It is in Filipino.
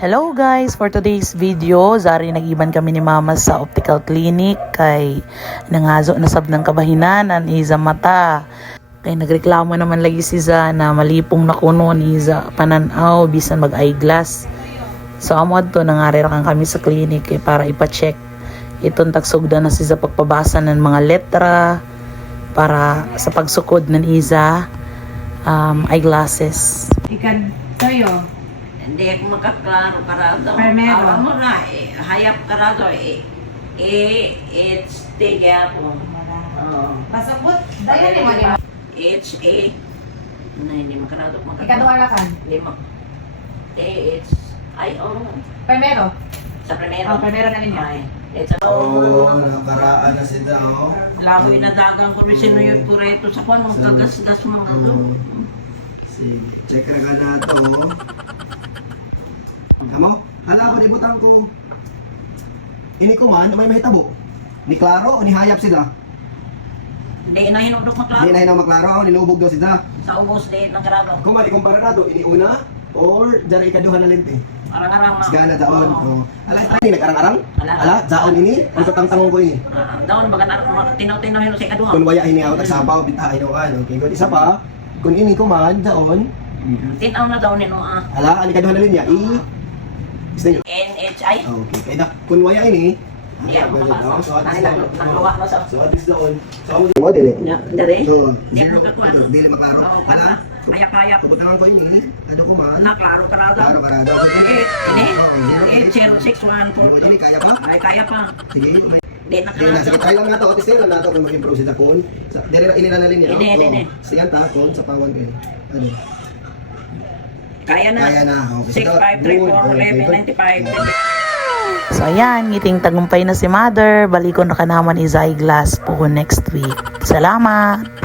Hello guys! For today's video, zari nag-iban kami ni Mama sa optical clinic kay nangazo na sab ng kabahinan ang iza mata. Kay nagreklamo naman lagi si Za na malipong na kuno ni Za pananaw bisan mag eyeglass. So amod to nangarirakan kami sa clinic para ipa-check. Itong tagsugda na si Za pagpabasa ng mga letra para sa pagsukod ng Iza eyeglasses. Ikan toyo. Hindi ako magkaklaro karado. Primero. Alam mo na, hayap karado it's tiga po. Pasabot. Dayan ni mo. It's na hindi makarado Ikaduha kan. Lima. Primero. Sa primero. Primero na ninyo. Ay, it's nakaraan na sila, oh. Laboy na dagang ko rin sinuyod ko reto sa kwan, mga kagas-gas mga doon. Sige, check na na to, oh. Amo, hala ko ibutang ko. Ini ko man, may mahitabo. Ni Claro o ni Hayap sila? Hindi na hinudok maklaro. Hindi na hinaw maklaro ako, nilubog daw sila. Sa ubos din ng karado. Kung mali-kumpara na to, ini una or dyan ikaduha na linte. Arang-arang mga. Sigana daon. Oh. Ala, ini nag-arang-arang? Ala. Ala, daon ini, ang tatang-tangong ko ini. Daon, baga tinaw-tinaw yun sa ikaduha. Kung waya ini ako, nagsapaw, bitahin ako, okay. Kung isa pa, kung ini ko man, daon. Tinaw na daw nino Ala, ang ikaduha na linya, Gusto nyo? NHI. Okay, kaya na, kung waya ini, Yeah, so at least nagluwa na sa. So at least doon. So ako mo dire. Dari. So, Di zero, mo kakuha. dili maklaro. Ala, Kaya-kaya. pupuntahan ko ini. Ano ko man? Na klaro karado. Klaro karado. Ini 0614. Ini kaya pa? Ay kaya pa. Sige. Di na Sige na, sige karado. try lang nato. Test lang nato kung mag-improve sila kon. Dire ini na nalin niya. Ini. Sige ta kon sa pawan ko. Ano? Kaya na. Kaya na. Okay. 6534 1195. So ayan, ngiting tagumpay na si Mother. Balikon na ka naman is eyeglass po next week. Salamat!